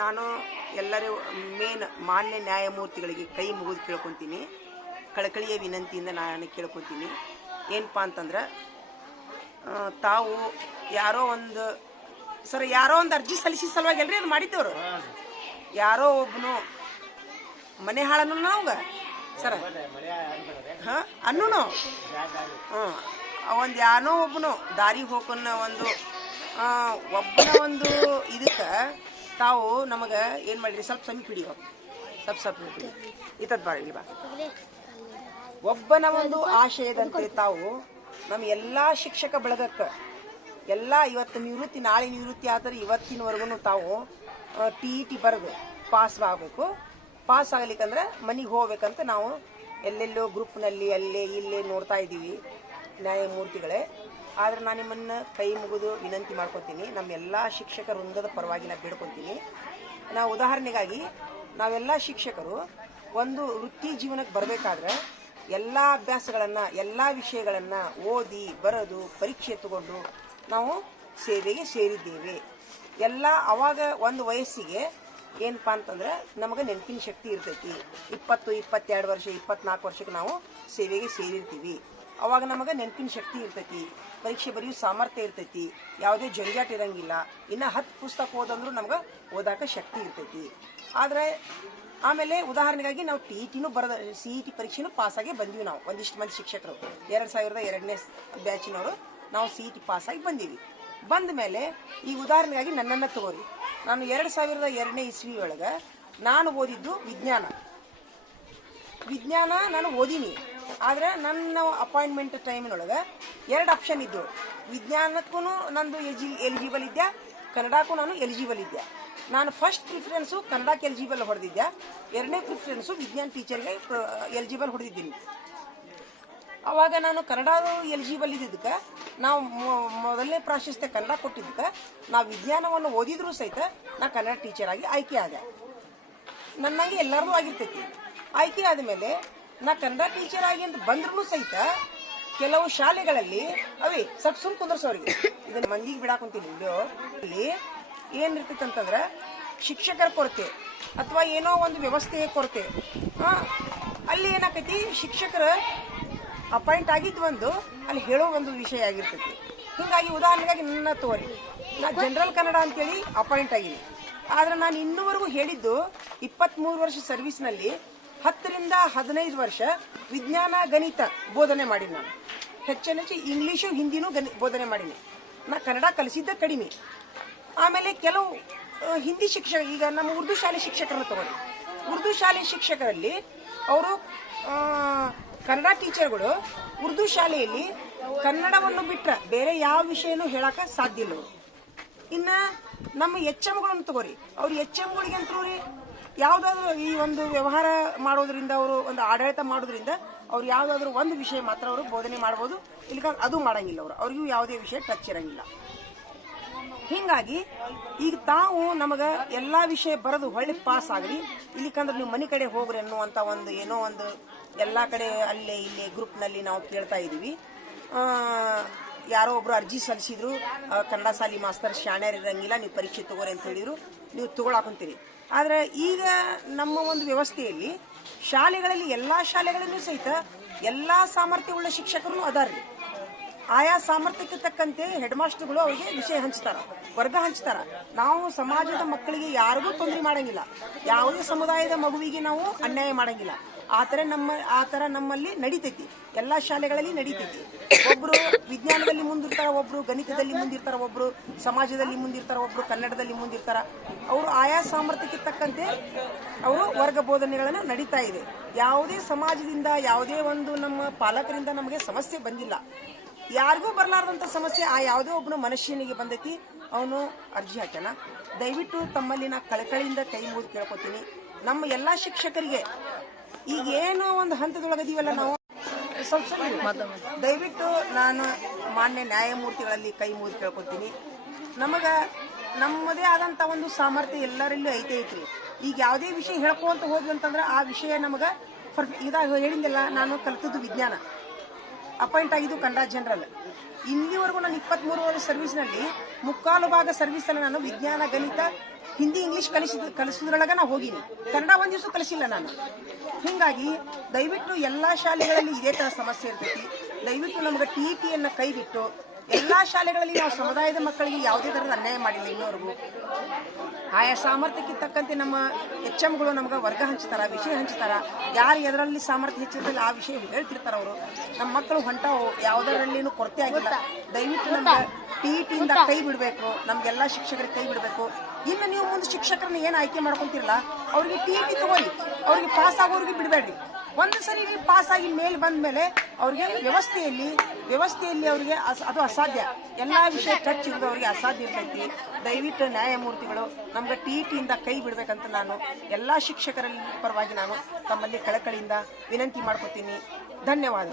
ನಾನು ಎಲ್ಲರೂ ಮೇನ್ ಮಾನ್ಯ ನ್ಯಾಯಮೂರ್ತಿಗಳಿಗೆ ಕೈ ಮುಗಿದು ಕೇಳ್ಕೊತೀನಿ, ಕಳಕಳಿಯ ವಿನಂತಿಯಿಂದ ನಾನು ಕೇಳ್ಕೊತೀನಿ. ಏನಪ್ಪ ಅಂತಂದ್ರೆ, ತಾವು ಯಾರೋ ಒಂದು ಅರ್ಜಿ ಸಲ್ಲಿಸಿದ ಸಲುವಾಗಿ ಎಲ್ರಿ ಅದು ಮಾಡಿದ್ದವ್ರು. ಯಾರೋ ಒಬ್ಬನು ಮನೆ ಹಾಳನ್ನು ನಾವಾಗ ಸರ್ ಅನ್ನೂ ಒಂದು ಯಾರೋ ಒಬ್ಬನು ದಾರಿಗೆ ಹೋಗೋನ್ನ ಒಬ್ಬನ ಒಂದು ಇದಕ್ಕೆ ತಾವು ನಮಗೆ ಏನು ಮಾಡಿರಿ, ಸ್ವಲ್ಪ ಸಮೀಪ ಹಿಡಿಯೋ ಸ್ವಲ್ಪ ಇತ್ತದ ಬಾರಿ ಬಾ. ಒಬ್ಬನ ಒಂದು ಆಶಯದಂತೆ ತಾವು ನಮ್ಮ ಎಲ್ಲ ಶಿಕ್ಷಕ ಬಳಗಕ್ಕೆ ಎಲ್ಲ ಇವತ್ತು ನಿವೃತ್ತಿ, ನಾಳೆ ನಿವೃತ್ತಿ ಆದರೆ ಇವತ್ತಿನವರೆಗೂ ತಾವು TET ಬರೆದು ಪಾಸ್ ಆಗಬೇಕು. ಪಾಸ್ ಆಗಲಿಕ್ಕಂದ್ರೆ ಮನೆಗೆ ಹೋಗ್ಬೇಕಂತ ನಾವು ಎಲ್ಲೆಲ್ಲೋ ಗ್ರೂಪ್ನಲ್ಲಿ ಅಲ್ಲೇ ಇಲ್ಲೇ ನೋಡ್ತಾ ಇದ್ದೀವಿ ನ್ಯಾಯಮೂರ್ತಿಗಳೇ. ಆದರೆ ನಾನು ನಿಮ್ಮನ್ನು ಕೈ ಮುಗಿದು ವಿನಂತಿ ಮಾಡ್ಕೊತೀನಿ, ನಮ್ಮ ಎಲ್ಲ ಶಿಕ್ಷಕ ವೃಂದದ ಪರವಾಗಿ ನಾನು ಬೇಡ್ಕೊತೀನಿ. ನಾವು ಉದಾಹರಣೆಗಾಗಿ ನಾವೆಲ್ಲ ಶಿಕ್ಷಕರು ಒಂದು ವೃತ್ತಿ ಜೀವನಕ್ಕೆ ಬರಬೇಕಾದ್ರೆ ಎಲ್ಲ ಅಭ್ಯಾಸಗಳನ್ನು, ಎಲ್ಲ ವಿಷಯಗಳನ್ನು ಓದಿ ಬರೆದು ಪರೀಕ್ಷೆ ತಗೊಂಡು ನಾವು ಸೇವೆಗೆ ಸೇರಿದ್ದೇವೆ. ಎಲ್ಲ ಅವಾಗ ಒಂದು ವಯಸ್ಸಿಗೆ ಏನಪ್ಪ ಅಂತಂದ್ರೆ ನಮಗೆ ನೆನಪಿನ ಶಕ್ತಿ ಇರ್ತೈತಿ. 20, 22 ವರ್ಷ, 24 ವರ್ಷಕ್ಕೆ ನಾವು ಸೇವೆಗೆ ಸೇರಿರ್ತೀವಿ. ಅವಾಗ ನಮಗೆ ನೆನಪಿನ ಶಕ್ತಿ ಇರ್ತೈತಿ, ಪರೀಕ್ಷೆ ಬರೆಯೋ ಸಾಮರ್ಥ್ಯ ಇರ್ತೈತಿ, ಯಾವುದೇ ಜಂಜಾಟ ಇರಂಗಿಲ್ಲ. ಇನ್ನು 10 ಪುಸ್ತಕ ಓದಂದ್ರೂ ನಮ್ಗೆ ಓದಾಕ ಶಕ್ತಿ ಇರ್ತೈತಿ. ಆದರೆ ಆಮೇಲೆ ಉದಾಹರಣೆಗಾಗಿ ನಾವು TETನೂ ಬರೆದ CET ಪರೀಕ್ಷೆನೂ ಪಾಸಾಗಿ ಬಂದೀವಿ. ನಾವು ಒಂದಿಷ್ಟು ಮಂದಿ ಶಿಕ್ಷಕರು 2002ನೇ ಬ್ಯಾಚಿನವರು ನಾವು CET ಪಾಸಾಗಿ ಬಂದೀವಿ. ಬಂದ ಮೇಲೆ ಈ ಉದಾಹರಣೆಗಾಗಿ ನನ್ನನ್ನು ತಗೋರಿ. ನಾನು 2002ನೇ ಇಸ್ವಿ ಒಳಗೆ ನಾನು ಓದಿದ್ದು ವಿಜ್ಞಾನ ನಾನು ಓದಿನಿ. ಆದರೆ ನನ್ನ ಅಪಾಯಿಂಟ್ಮೆಂಟ್ ಟೈಮಿನೊಳಗೆ 2 ಆಪ್ಷನ್ ಇದ್ದು. ವಿಜ್ಞಾನಕ್ಕೂ ನಂದು ಎಲಿಜಿಬಲ್ ಇದ್ದೆ, ಕನ್ನಡಕ್ಕೂ ನಾನು ಎಲಿಜಿಬಲ್ ಇದ್ದೆ. ನಾನು ಫಸ್ಟ್ ಪ್ರಿಫರೆನ್ಸು ಕನ್ನಡಕ್ಕೆ ಎಲಿಜಿಬಲ್ ಹೊಡೆದಿದ್ದೆ, 2ನೇ ಪ್ರಿಫರೆನ್ಸು ವಿಜ್ಞಾನ ಟೀಚರ್ಗೆ ಎಲಿಜಿಬಲ್ ಹೊಡೆದಿದ್ದೀನಿ. ಅವಾಗ ನಾನು ಕನ್ನಡ ಎಲಿಜಿಬಲ್ ಇದ್ದಿದ್ದಕ್ಕೆ ನಾವು ಮೊದಲನೇ ಪ್ರಾಶಸ್ತ್ಯ ಕನ್ನಡ ಕೊಟ್ಟಿದ್ದಕ್ಕೆ ನಾವು ವಿಜ್ಞಾನವನ್ನು ಓದಿದ್ರೂ ಸಹಿತ ನಾ ಕನ್ನಡ ಟೀಚರ್ ಆಗಿ ಆಯ್ಕೆ ಆದೆ. ನನ್ನಾಗಿ ಎಲ್ಲರಿಗೂ ಆಗಿರ್ತೈತಿ. ಆಯ್ಕೆ ಆದಮೇಲೆ ನಾ ಕನ್ನಡ ಟೀಚರ್ ಆಗಿ ಅಂತ ಬಂದ್ರೂ ಸಹಿತ ಕೆಲವು ಶಾಲೆಗಳಲ್ಲಿ ಸ್ವಲ್ಪ ಸುಮ್ ಕುಂದ್ರಸೋರಿಗೆ ಇದನ್ನ ಮಂದಿಗೆ ಬಿಡಾಕೊಂತೀನಿ. ಇಲ್ಲಿ ಏನಿರ್ತೈತೆ ಅಂತಂದ್ರೆ ಶಿಕ್ಷಕರ ಕೊರತೆ ಅಥವಾ ಏನೋ ಒಂದು ವ್ಯವಸ್ಥೆಯ ಕೊರತೆ. ಅಲ್ಲಿ ಏನಾಕೈತಿ, ಶಿಕ್ಷಕರ ಅಪಾಯಿಂಟ್ ಆಗಿದ್ದು ಅಲ್ಲಿ ಹೇಳೋ ಒಂದು ವಿಷಯ ಆಗಿರ್ತೈತಿ. ಹೀಗಾಗಿ ಉದಾಹರಣೆಗಾಗಿ ನನ್ನ ತೋರಿ, ನಾ ಜನರಲ್ ಕನ್ನಡ ಅಂತೇಳಿ ಅಪಾಯಿಂಟ್ ಆಗಿನಿ. ಆದ್ರೆ ನಾನು ಇನ್ನೂವರೆಗೂ ಹೇಳಿದ್ದು 23 ವರ್ಷ ಸರ್ವಿಸ್ನಲ್ಲಿ 10 ರಿಂದ 15 ವರ್ಷ ವಿಜ್ಞಾನ ಗಣಿತ ಬೋಧನೆ ಮಾಡೀನಿ. ನಾನು ಹೆಚ್ಚು ಇಂಗ್ಲೀಷು ಹಿಂದಿನೂ ಬೋಧನೆ ಮಾಡೀನಿ. ನಾ ಕನ್ನಡ ಕಲಿಸಿದ್ದ ಕಡಿಮೆ. ಆಮೇಲೆ ಕೆಲವು ಹಿಂದಿ ಶಿಕ್ಷಕ, ಈಗ ನಮ್ಮ ಉರ್ದು ಶಾಲೆ ಶಿಕ್ಷಕರನ್ನು ತಗೊಳ್ಳಿ. ಉರ್ದು ಶಾಲೆ ಶಿಕ್ಷಕರಲ್ಲಿ ಅವರು ಕನ್ನಡ ಟೀಚರ್ಗಳು ಉರ್ದು ಶಾಲೆಯಲ್ಲಿ ಕನ್ನಡವನ್ನು ಬಿಟ್ಟರೆ ಬೇರೆ ಯಾವ ವಿಷಯನೂ ಹೇಳಕ್ಕೆ ಸಾಧ್ಯ ಇಲ್ಲ ಅವರು. ಇನ್ನು ನಮ್ಮ HMಗಳನ್ನು ತಗೋರಿ. ಅವ್ರು HMಗಳಿಗೆ ಅಂತೂ ರೀ ಯಾವುದಾದ್ರೂ ಈ ಒಂದು ವ್ಯವಹಾರ ಮಾಡೋದ್ರಿಂದ, ಅವರು ಒಂದು ಆಡಳಿತ ಮಾಡೋದ್ರಿಂದ ಅವ್ರು ಯಾವುದಾದ್ರೂ ಒಂದು ವಿಷಯ ಮಾತ್ರ ಅವರು ಬೋಧನೆ ಮಾಡ್ಬೋದು, ಇಲ್ಲಿಗ ಅದು ಮಾಡಂಗಿಲ್ಲ. ಅವ್ರಿಗೂ ಯಾವುದೇ ವಿಷಯ ಟಚ್ ಇರಂಗಿಲ್ಲ. ಹೀಗಾಗಿ ಈಗ ತಾವು ನಮಗೆ ಎಲ್ಲ ವಿಷಯ ಬರೆದು ಹೊಳ್ಳಿ ಪಾಸ್ ಆಗ್ರಿ, ಇಲ್ಲಿಕಂದ್ರೆ ನೀವು ಮನೆ ಕಡೆ ಹೋಗ್ರಿ ಅನ್ನುವಂಥ ಒಂದು ಏನೋ ಒಂದು ಎಲ್ಲ ಕಡೆ ಅಲ್ಲೇ ಇಲ್ಲೇ ಗ್ರೂಪ್ನಲ್ಲಿ ನಾವು ಕೇಳ್ತಾ ಇದ್ದೀವಿ. ಯಾರೋ ಒಬ್ರು ಅರ್ಜಿ ಸಲ್ಲಿಸಿದ್ರು, ಕನ್ನಡ ಶಾಲಿ ಮಾಸ್ತರ್ ಶಾಣ್ಯರ್ ಇರಂಗಿಲ್ಲ, ನೀವು ಪರೀಕ್ಷೆ ತಗೋರಿ ಅಂತ ಹೇಳಿದ್ರು, ನೀವು ತಗೊಳಕಂತೀರಿ. ಆದರೆ ಈಗ ನಮ್ಮ ಒಂದು ವ್ಯವಸ್ಥೆಯಲ್ಲಿ ಶಾಲೆಗಳಲ್ಲಿ ಎಲ್ಲ ಶಾಲೆಗಳಲ್ಲೂ ಸಹಿತ ಎಲ್ಲ ಸಾಮರ್ಥ್ಯವುಳ್ಳ ಶಿಕ್ಷಕರು ಅದಾರ್ರಿ. ಆಯಾ ಸಾಮರ್ಥ್ಯಕ್ಕೆ ತಕ್ಕಂತೆ ಹೆಡ್ ಮಾಸ್ಟರ್ಗಳು ಅವರಿಗೆ ವಿಷಯ ಹಂಚ್ತಾರ, ವರ್ಗ ಹಂಚ್ತಾರ. ನಾವು ಸಮಾಜದ ಮಕ್ಕಳಿಗೆ ಯಾರಿಗೂ ತೊಂದರೆ ಮಾಡಂಗಿಲ್ಲ, ಯಾವುದೇ ಸಮುದಾಯದ ಮಗುವಿಗೆ ನಾವು ಅನ್ಯಾಯ ಮಾಡಂಗಿಲ್ಲ. ಆ ಥರ ನಮ್ಮಲ್ಲಿ ನಡೀತೈತಿ, ಎಲ್ಲ ಶಾಲೆಗಳಲ್ಲಿ ನಡೀತೈತಿ. ಒಬ್ರು ವಿಜ್ಞಾನದಲ್ಲಿ ಮುಂದಿರ್ತಾರ, ಒಬ್ರು ಗಣಿತದಲ್ಲಿ ಮುಂದಿರ್ತಾರ, ಒಬ್ರು ಸಮಾಜದಲ್ಲಿ ಮುಂದಿರ್ತಾರ, ಒಬ್ರು ಕನ್ನಡದಲ್ಲಿ ಮುಂದಿರ್ತಾರ. ಅವರು ಆಯಾ ಸಾಮರ್ಥ್ಯಕ್ಕೆ ತಕ್ಕಂತೆ ಅವರು ವರ್ಗ ಬೋಧನೆಗಳನ್ನು ನಡೀತಾ ಇದೆ. ಯಾವುದೇ ಸಮಾಜದಿಂದ, ಯಾವುದೇ ಒಂದು ನಮ್ಮ ಪಾಲಕರಿಂದ ನಮಗೆ ಸಮಸ್ಯೆ ಬಂದಿಲ್ಲ. ಯಾರಿಗೂ ಬರಲಾರ್ದಂಥ ಸಮಸ್ಯೆ ಆ ಯಾವುದೋ ಒಬ್ಬನು ಮನುಷ್ಯನಿಗೆ ಬಂದೈತಿ, ಅವನು ಅರ್ಜಿ ಹಾಕ್ಯಾನ. ದಯವಿಟ್ಟು ತಮ್ಮಲ್ಲಿ ನಾ ಕಳಕಳಿಯಿಂದ ಕೈ ಮುಗಿದು ಕೇಳ್ಕೊತೀನಿ. ನಮ್ಮ ಎಲ್ಲ ಶಿಕ್ಷಕರಿಗೆ ಈಗ ಏನೋ ಒಂದು ಹಂತದೊಳಗದೀವಲ್ಲ ನಾವು, ಸ್ವಲ್ಪ ದಯವಿಟ್ಟು ನಾನು ಮಾನ್ಯ ನ್ಯಾಯಮೂರ್ತಿಗಳಲ್ಲಿ ಕೈ ಮುಗಿದು ಕೇಳ್ಕೊತೀನಿ. ನಮ್ಮದೇ ಆದಂಥ ಒಂದು ಸಾಮರ್ಥ್ಯ ಎಲ್ಲರಲ್ಲೂ ಐತೆ ಐತ್ರಿ. ಈಗ ಯಾವುದೇ ವಿಷಯ ಹೇಳ್ಕೊಂತ ಹೋದ್ವಿ ಅಂತಂದ್ರೆ ಆ ವಿಷಯ ನಮಗೆ ಇದಾಗ ಹೇಳಿದ್ದಿಲ್ಲ. ನಾನು ಕಲಿತದ್ದು ವಿಜ್ಞಾನ, ಅಪಾಯಿಂಟ್ ಆಗಿದ್ದು ಕನ್ನಡ ಜನರಲ್. ಇಲ್ಲಿವರೆಗೂ ನಾನು 23 ವರ್ಷ ಸರ್ವಿಸ್ನಲ್ಲಿ 3/4 ಭಾಗ ಸರ್ವಿಸಲ್ಲಿ ನಾನು ವಿಜ್ಞಾನ ಗಣಿತ ಹಿಂದಿ ಇಂಗ್ಲೀಷ್ ಕಲಿಸೋದ್ರೊಳಗೆ ನಾ ಹೋಗಿನಿ, ಕನ್ನಡ ಒಂದು ದಿವಸ ಕಲಿಸಿಲ್ಲ ನಾನು. ಹೀಗಾಗಿ ದಯವಿಟ್ಟು ಎಲ್ಲ ಶಾಲೆಗಳಲ್ಲಿ ಇದೇ ಥರ ಸಮಸ್ಯೆ ಇರ್ತೈತಿ. ದಯವಿಟ್ಟು ನಮ್ಗೆ TETಯನ್ನು ಕೈ ಬಿಟ್ಟು ಎಲ್ಲ ಶಾಲೆಗಳಲ್ಲಿ ನಾವು ಸಮುದಾಯದ ಮಕ್ಕಳಿಗೆ ಯಾವುದೇ ಥರದ ಅನ್ಯಾಯ ಮಾಡಿಲ್ಲ ಇನ್ನೋರ್ಗು. ಆಯಾ ಸಾಮರ್ಥ್ಯಕ್ಕೆ ತಕ್ಕಂತೆ ನಮ್ಮ HMಗಳು ನಮ್ಗೆ ವರ್ಗ ಹಂಚ್ತಾರ, ವಿಷಯ ಹಂಚ್ತಾರ. ಯಾರು ಎದರಲ್ಲಿ ಸಾಮರ್ಥ್ಯ ಹೆಚ್ಚಿರ್ತಲ್ಲ ಆ ವಿಷಯ ಹೇಳ್ತಿರ್ತಾರ ಅವರು. ನಮ್ಮ ಮಕ್ಕಳು ಹೊಂಟಾವು, ಯಾವುದರಲ್ಲಿನೂ ಕೊರತೆ ಆಗಿಲ್ಲ. ದಯವಿಟ್ಟು ನಮ್ಗೆ TETಯಿಂದ ಕೈ ಬಿಡಬೇಕು, ನಮ್ಗೆಲ್ಲ ಶಿಕ್ಷಕರಿಗೆ ಕೈ ಬಿಡಬೇಕು. ಇನ್ನು ನೀವು ಮುಂದೆ ಶಿಕ್ಷಕರನ್ನ ಏನು ಆಯ್ಕೆ ಮಾಡ್ಕೊಂತಿರಲ್ಲ ಅವ್ರಿಗೆ TET ತಗೋರಿ, ಅವ್ರಿಗೆ ಪಾಸ್ ಆಗೋರಿಗೆ ಬಿಡಬೇಡ್ರಿ. ಒಂದು ಸರಿ ನೀವು ಪಾಸ್ ಆಗಿ ಮೇಲೆ ಬಂದ ಮೇಲೆ ಅವ್ರಿಗೆ ವ್ಯವಸ್ಥೆಯಲ್ಲಿ ಅವ್ರಿಗೆ ಅದು ಅಸಾಧ್ಯ. ಎಲ್ಲ ವಿಷಯ ಟಚ್ ಇರೋದು ಅವ್ರಿಗೆ ಅಸಾಧ್ಯ ಇರ್ತೈತಿ. ದಯವಿಟ್ಟು ನ್ಯಾಯಮೂರ್ತಿಗಳು ನಮ್ಗೆ TETಯಿಂದ ಕೈ ಬಿಡ್ಬೇಕಂತ ನಾನು ಎಲ್ಲ ಶಿಕ್ಷಕರಲ್ಲಿ ಪರವಾಗಿ ನಾನು ತಮ್ಮಲ್ಲಿ ಕಳಕಳಿಯಿಂದ ವಿನಂತಿ ಮಾಡ್ಕೊತೀನಿ. ಧನ್ಯವಾದ.